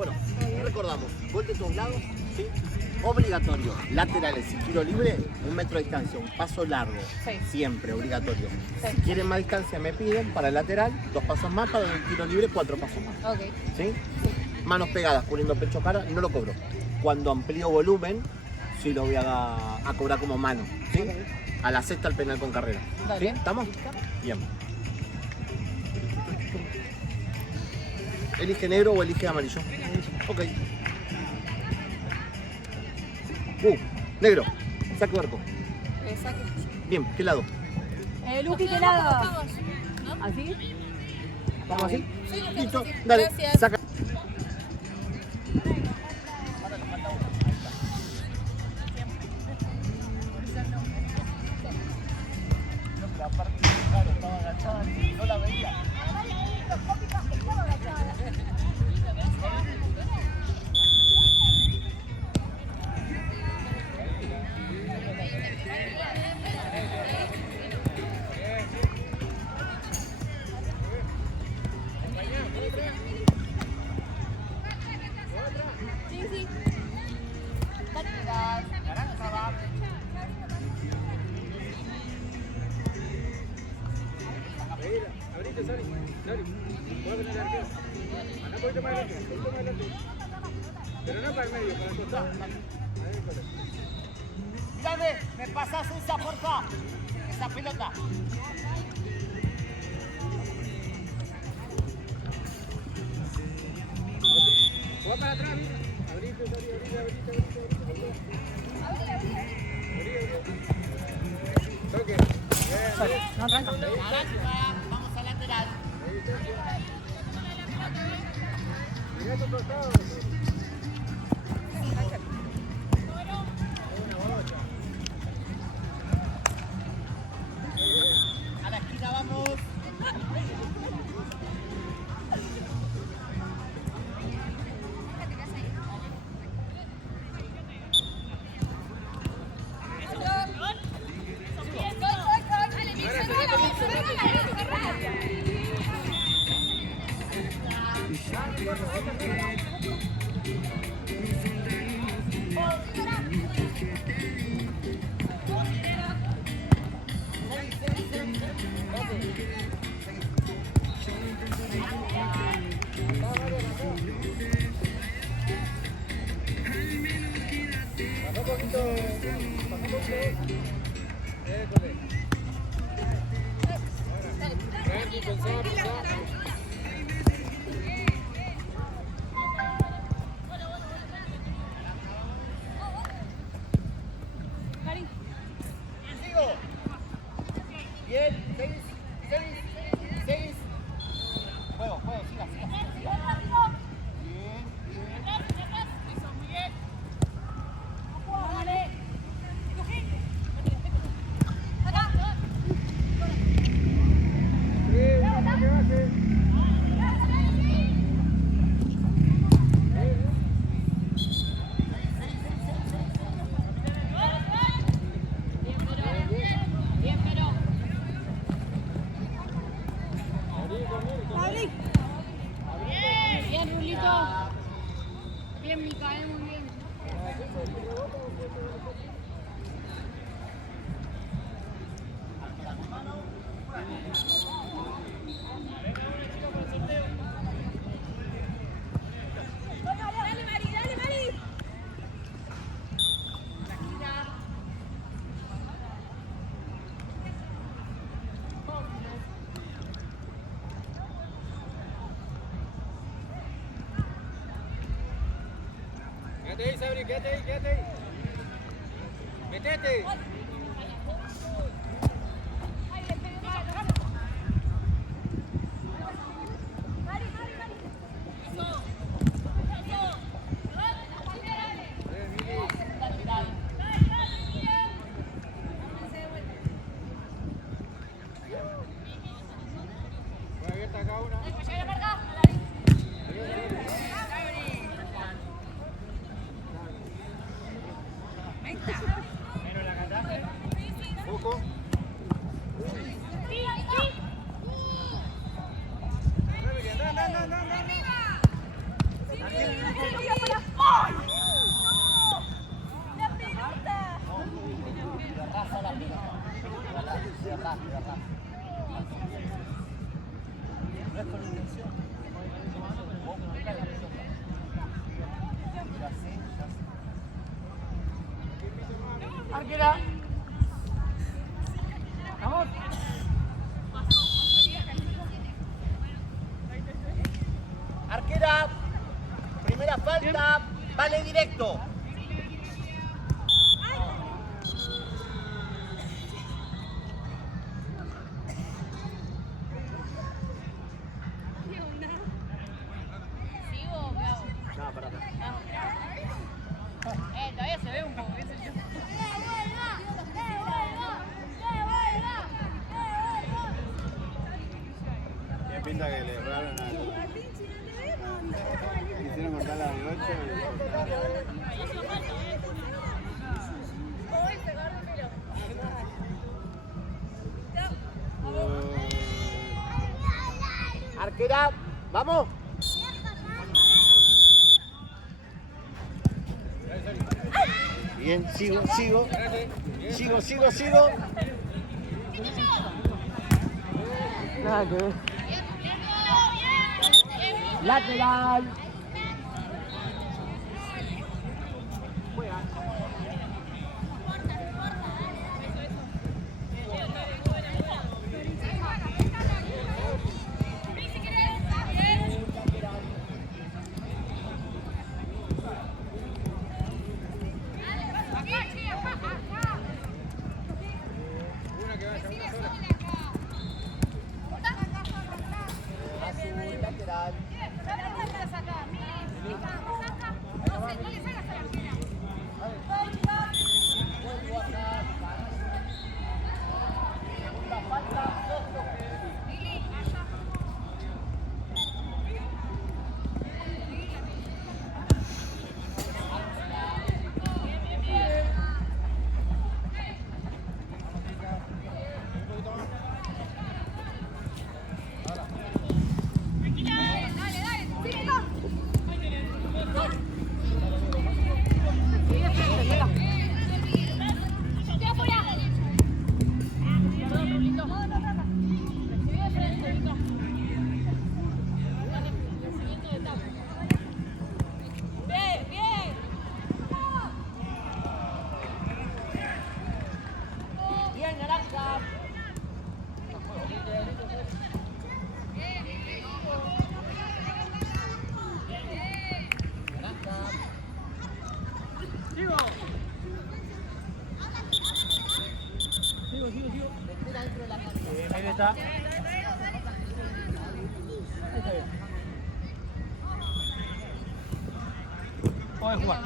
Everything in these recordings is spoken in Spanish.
Bueno, recordamos, gol de todos lados, ¿sí? Obligatorio, laterales y tiro libre, 1 metro de distancia, un paso largo, Sí. siempre obligatorio. Sí. Si quieren más distancia me piden, para el lateral 2 pasos más, para el tiro libre 4 pasos más. Ok. ¿Sí? Manos pegadas, poniendo pecho cara, no lo cobro. Cuando amplío volumen, sí lo voy a cobrar como mano, ¿sí? Ok. A la sexta el penal con carrera. Dale. ¿Sí? ¿Estamos? ¿Listo? Bien. ¿Elige negro o elige amarillo? Ok. Negro. Saque barco. Saque. Bien, ¿qué lado? Luqui, ¿qué lado? ¿Así? ¿Vamos así? Sí, Listo, sí. dale. Gracias. Saca. No la veía. Sí, sí. Abrite, Sari. Muévete el arquero. Anda un poquito más adelante, Pero no para el medio, para el costado. Mírame, me pasas esa, porfa. Esa pelota. Juega para atrás, mira. Abrite, Sari, abrite. Toque. Bien. No, tranca. Vamos al lateral. Mirá tu costado. A la esquina vamos. Pasó un poquito. École. Tranqui, pensá. Sigo. Bien, seguís. Juego, siga. Bien. Bien, Rulito. Bien, Micael, muy bien. Dale, Mari. Quédate ahí, Sabri, quédate ahí. Metete. Juega abierta acá una. Poco. Anda. No es con intención. Ya sé. Arquera. Vamos. Arquera, primera falta, vale directo. ¿Sigo, Gabo? No, para. Todavía se ve un poco, qué sé yo. Tiene pinta que le erraron a... Quisieron cortarla de 8 Arquera, vamos. Bien, sigo. Nada que ver. Lateral. Una que vaya una sola. Azul, lateral. Bien, naranja. Ahí está. Puede jugar.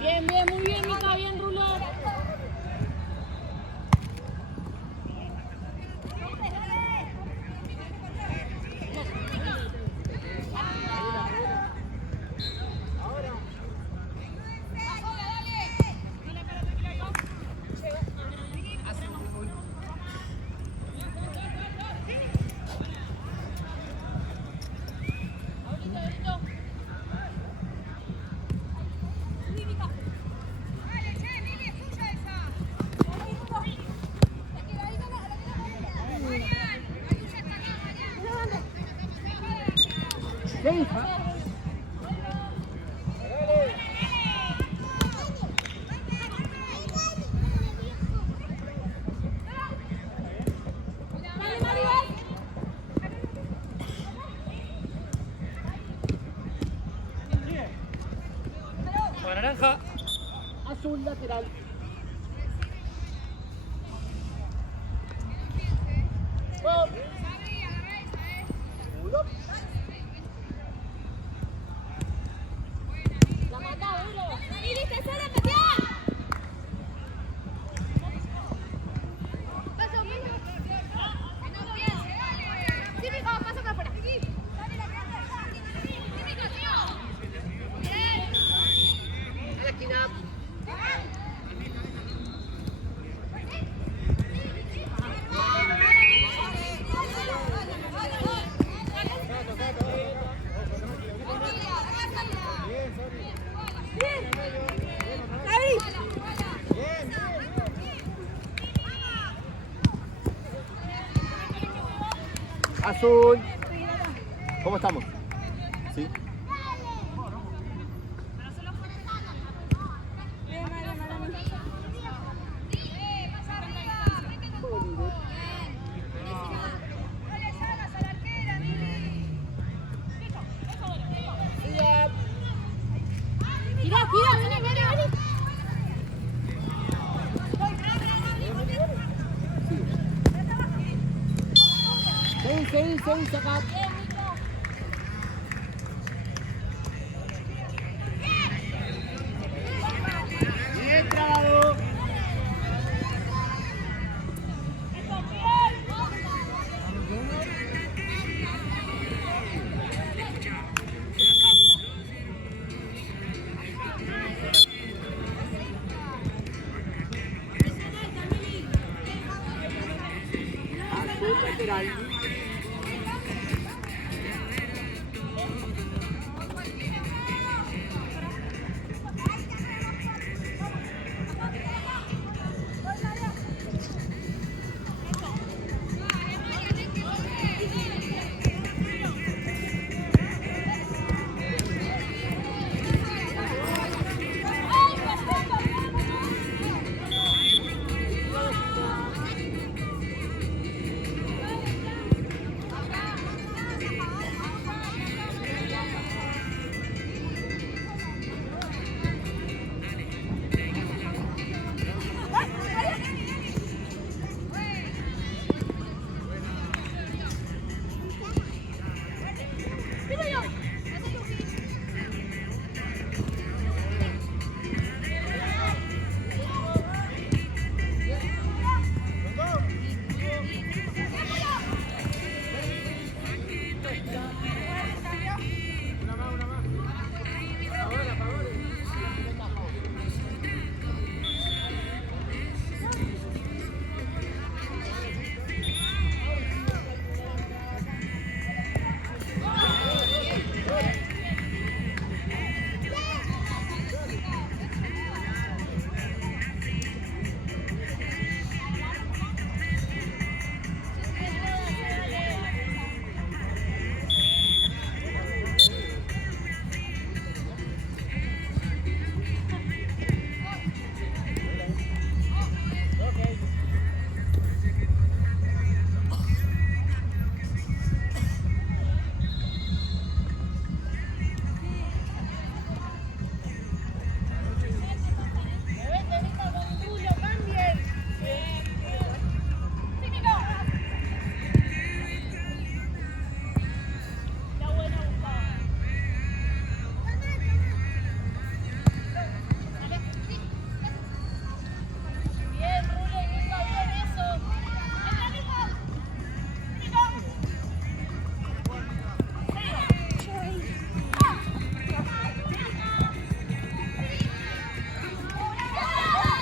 Bien, muy bien, Mica, bien, Rulo. Naranja. Azul, lateral. Oh. Uno. La mata, Bruno. Esquina. Bien, sorry. Azul. ¿Cómo estamos? ¿Sí? Cuidado, vení, vení, vení. Seguí, acá. Bien, trabado. Lateral.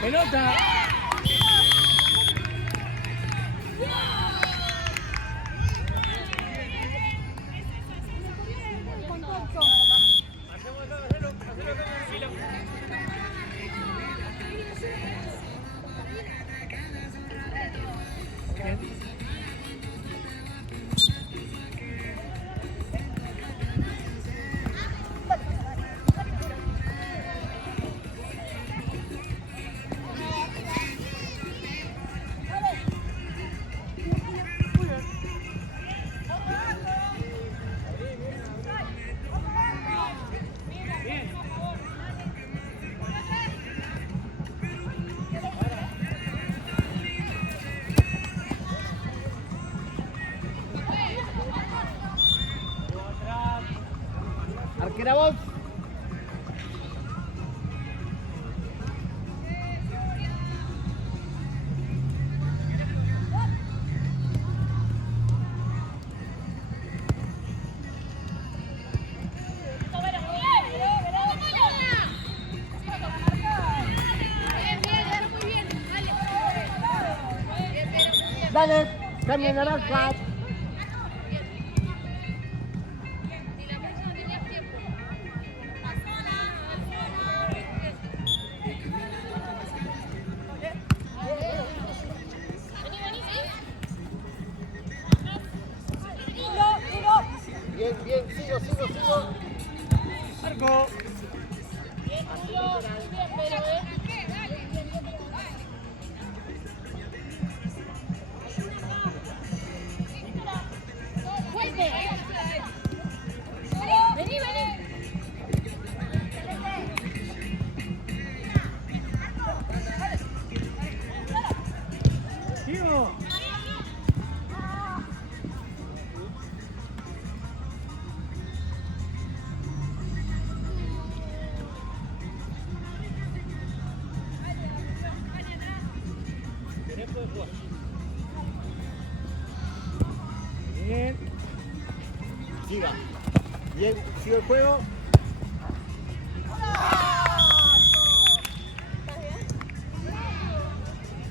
Pelota. Arquera vos. Dale, cambia naranja. Bien, pero, ¡fuerte! Vení, vení. ¡Tío! Bien. Siga. Bien, sigue el juego.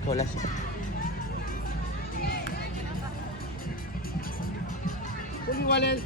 Golazo. Son iguales.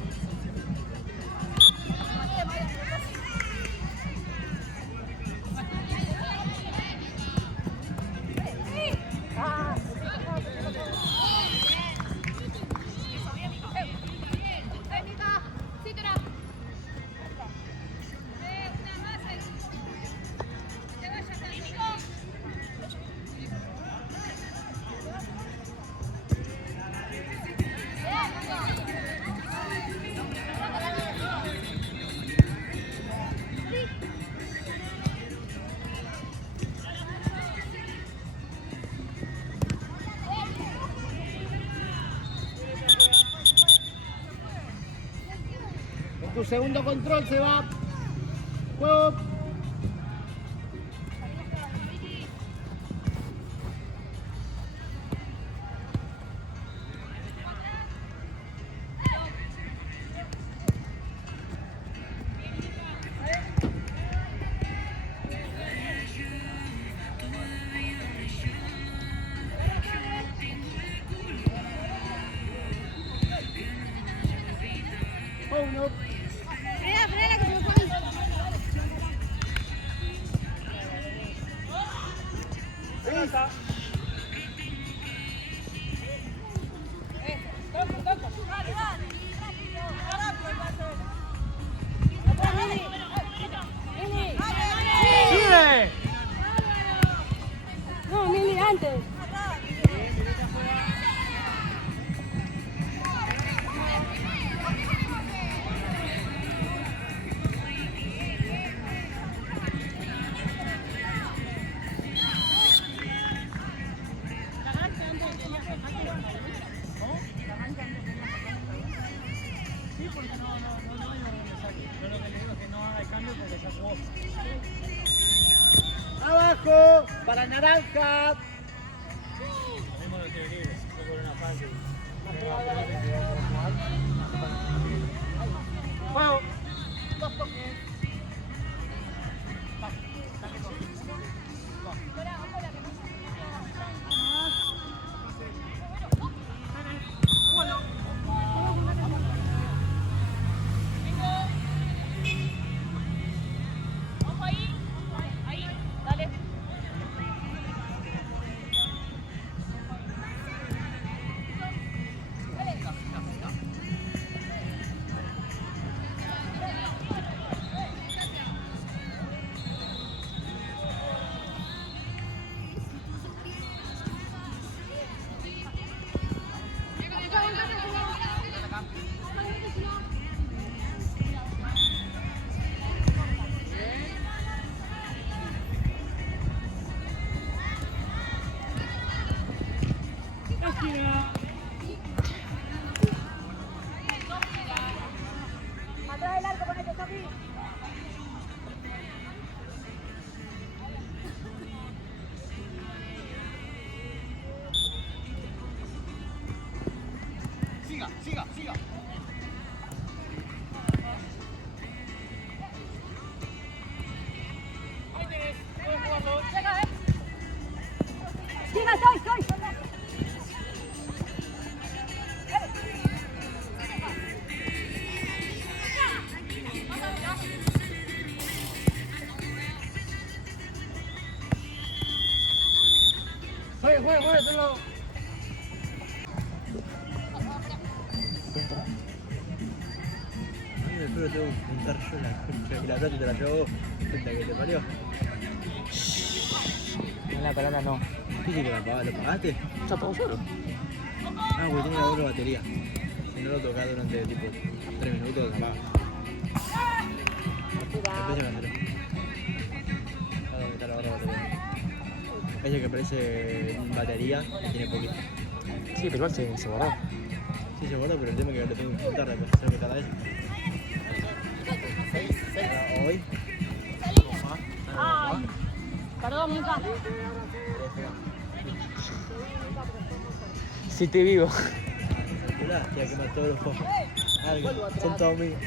Tu segundo control se va. Juego. Uno. Frena, frena, que se me fue a mí. Pelota. ¡Sigue! No, Mili, antes. Sí, porque no hay un mensaje. Yo lo que le digo es que no haga el cambio porque ya jugó. Abajo. Para naranja. Tenemos los tiros libres, no por una falta. Juego. Atrás del arco, ponete, Sofi. Siga, siga, siga. Ahí tenés, puedes jugarlo. Llega, Siga, soy. Juegue, solo. Después lo tengo que juntar yo la concha y la plata te la llevo. Puta que te parió. En la pelota no. ¿Qué que lo pagaste? Ya pago solo. Ah, porque tiene la doble batería. Si no lo tocas durante tipo 3 minutos, se apaga. Después se canceló. Está la otra batería. Ese que parece batería y tiene poquito. Sí, pero igual se guardó. Sí, se guarda, pero el tema es que lo tengo que intentar después. O sea que cada vez. Hoy. Ay. Perdón, Mica. Si te vivo. Ya quemar todos los focos. Son todos míos.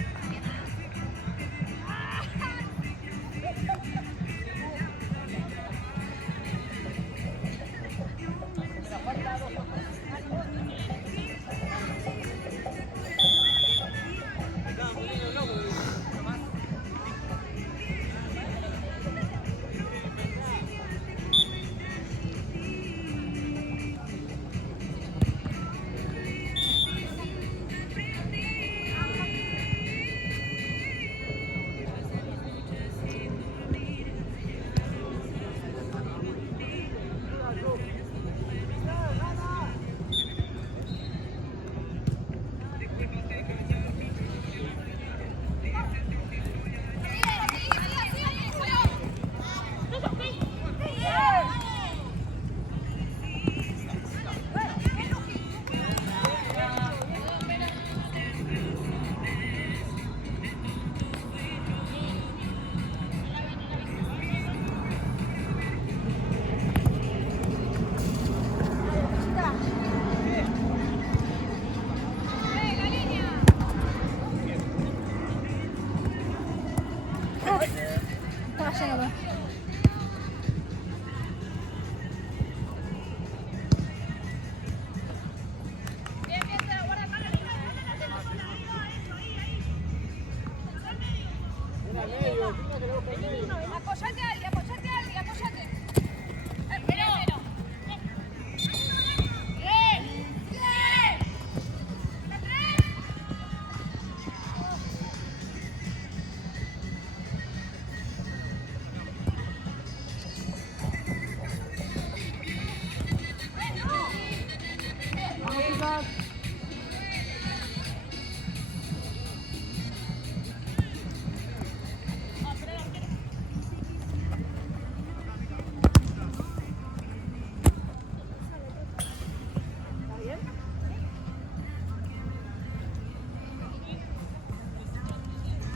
Estaba lleno. Apoyate a alguien, apoyate a alguien, apoyate.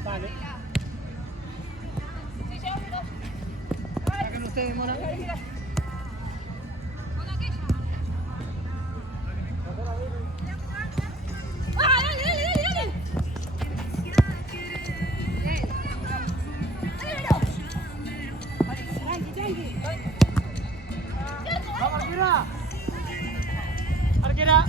Vale. Saquen ustedes, Mona. ¡Vamos, arquera! ¡Arquera!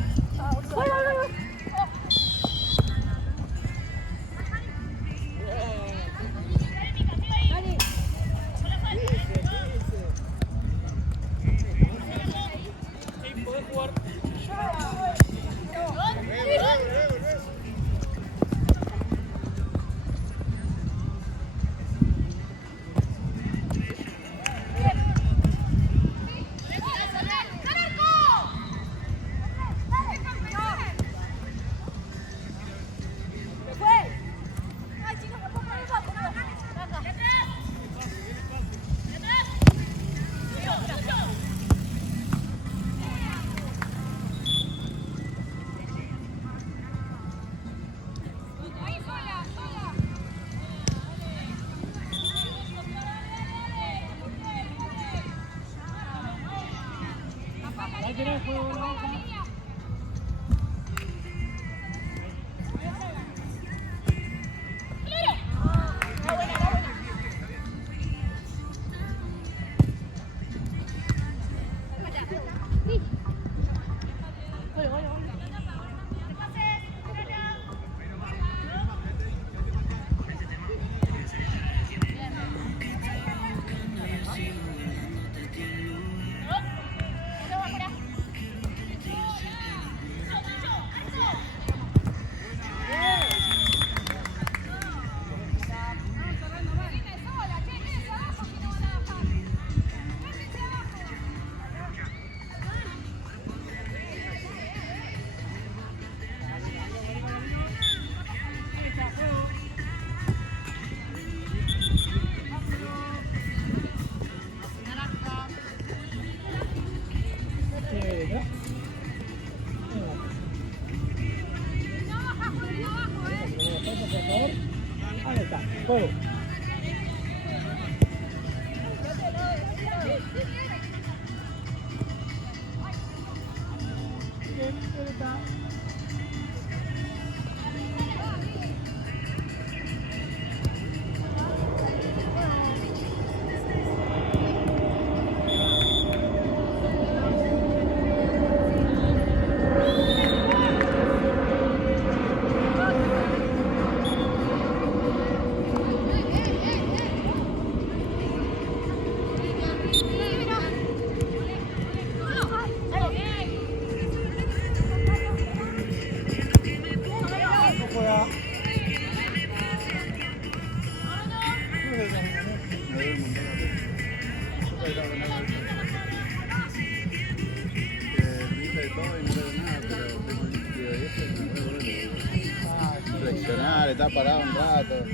está parado un rato.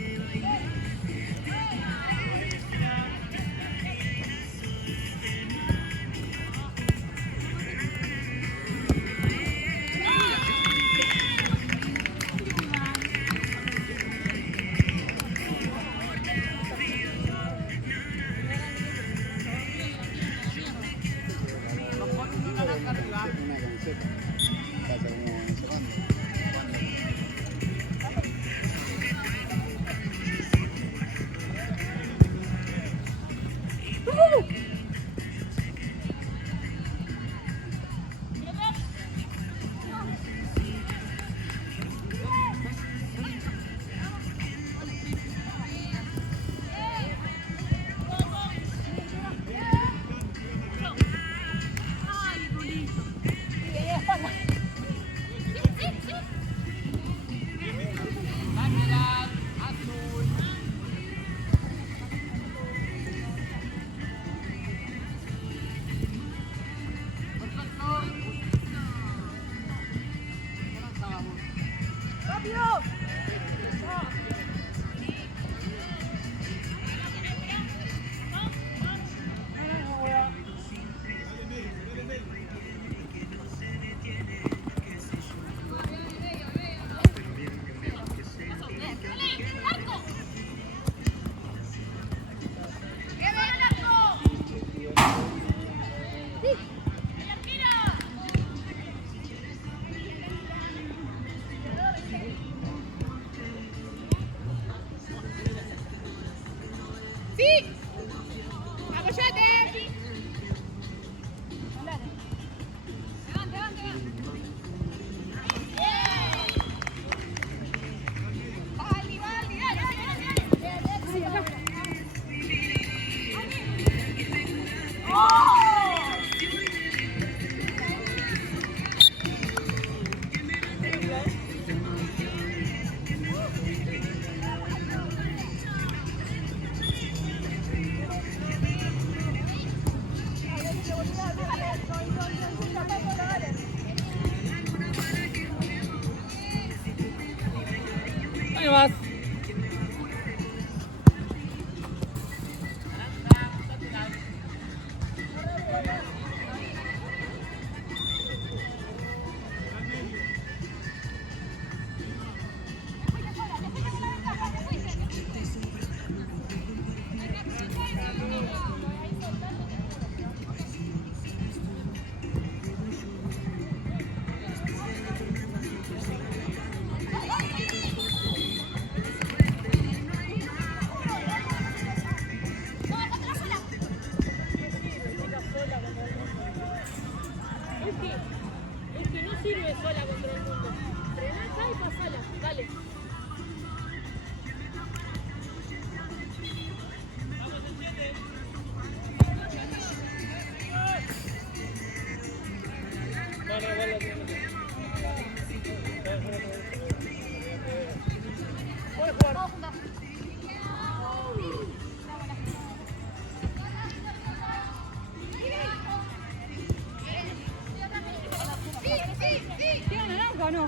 Una camiseta. Pasa como en ese bando. ¡Sí! ¡Apoyate! Ahí vas. Es que no sirve sola contra el mundo. Frená acá y pasala. Dale. ¿Tiene naranja o no?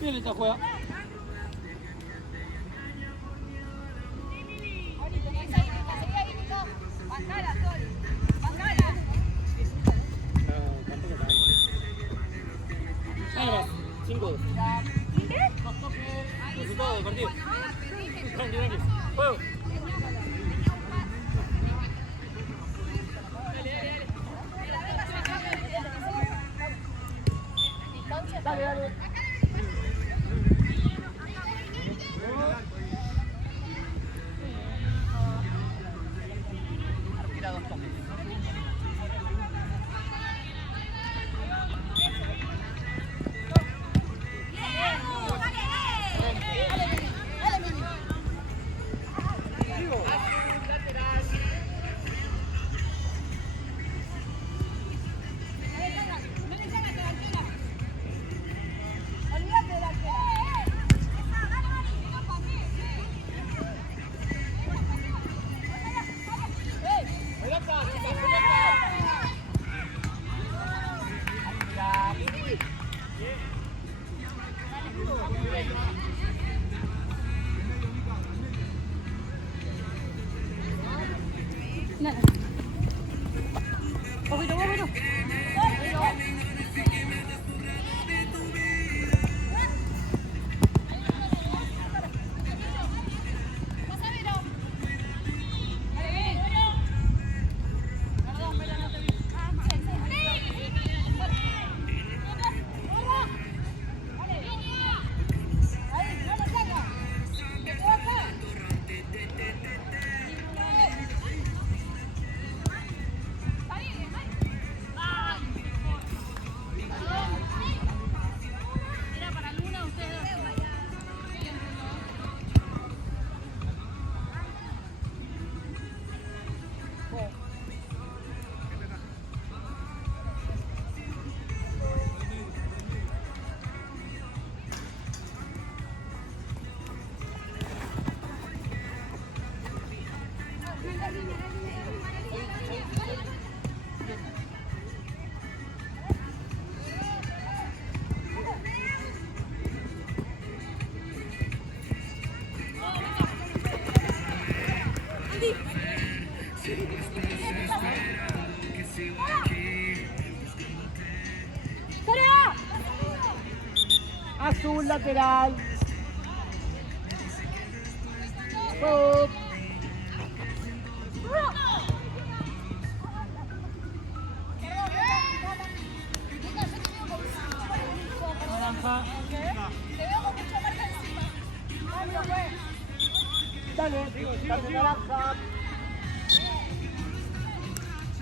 Bien esta juega. Ahí vas. 5-2. Resultado del partido. Tranqui, tranqui. Juego. Dale, dale. Ojito, ojito. Azul lateral. Juego. Naranja. Dale, dale naranja.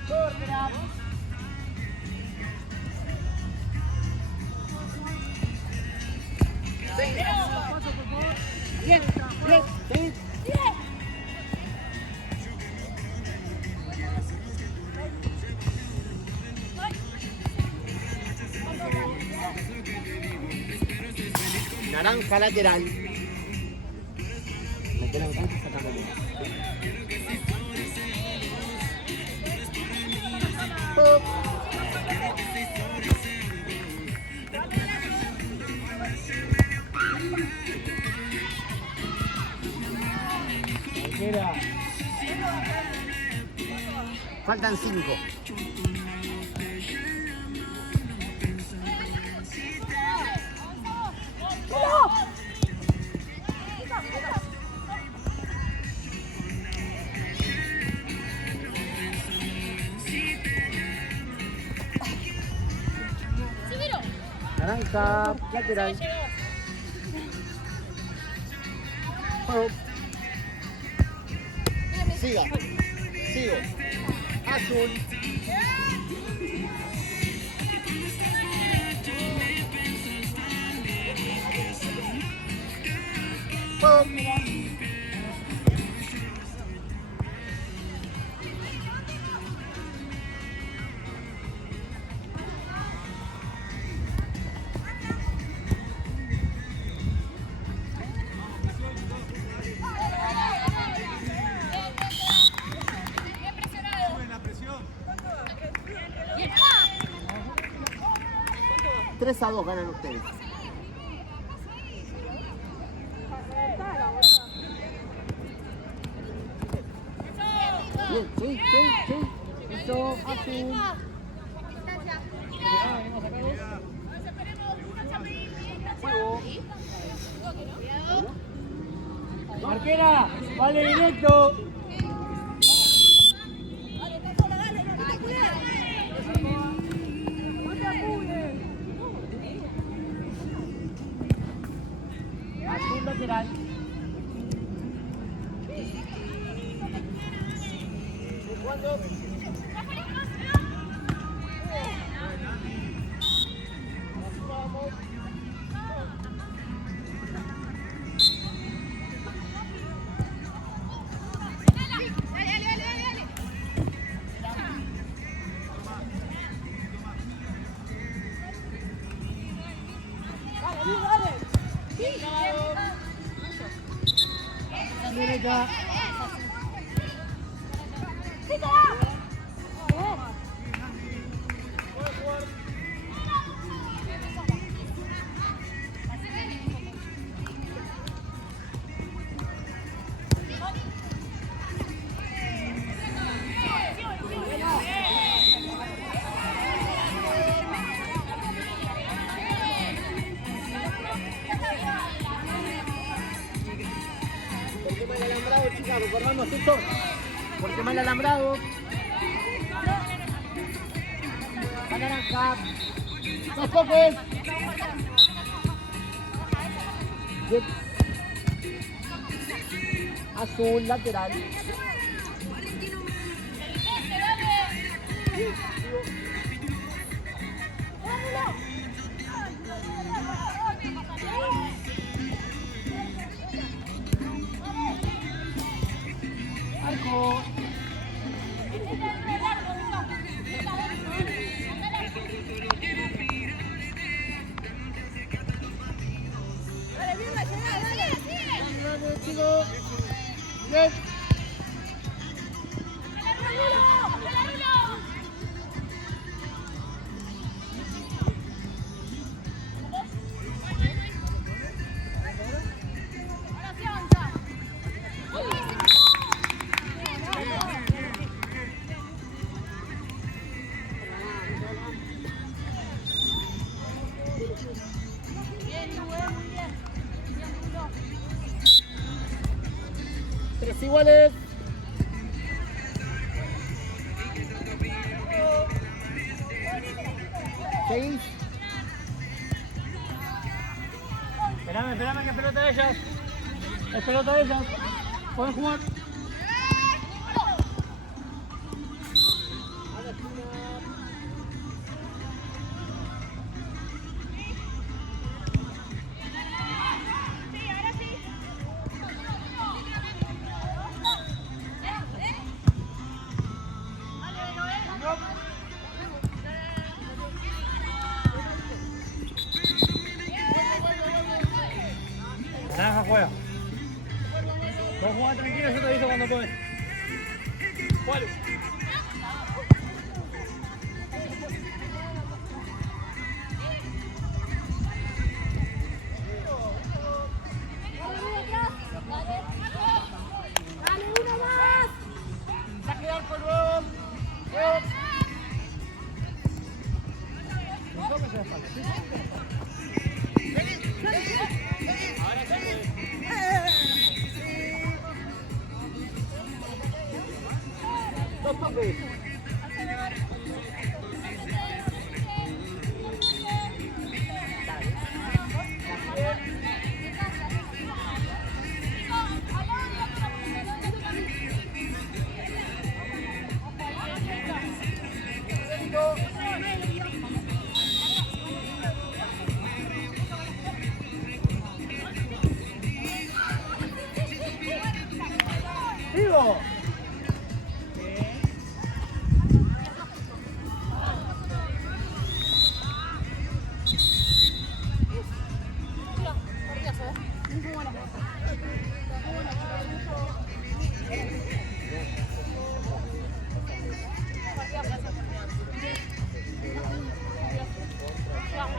Córner. Bien, bien, sí. Naranja lateral. Lateral cancha, sacamos. Mira. Faltan 5. Naranja lateral. Juego. Siga. Sigo. Azul. Juego. Bien. 3-2 ganan ustedes. Bien, sí, sí, sí. Eso, azul. Juego. Arquera, vale directo. Azul lateral. ¿Cuándo? Derecha. al alambrado. La naranja. Los toques. Bien. Azul, lateral. Arco. Dale, chicos. Bien. Tres iguales. Seis. Espérame, que es pelota de ellas. Es pelota de ellas. Pueden jugar. Naranja juega. Vos jugás tranquilo, yo te aviso cuando puedes. ¿Cuál? Dale, uno más. Va a quedar por vos. Dos toques. ¡Vivo!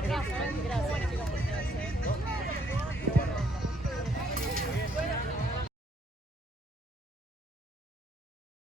Gracias.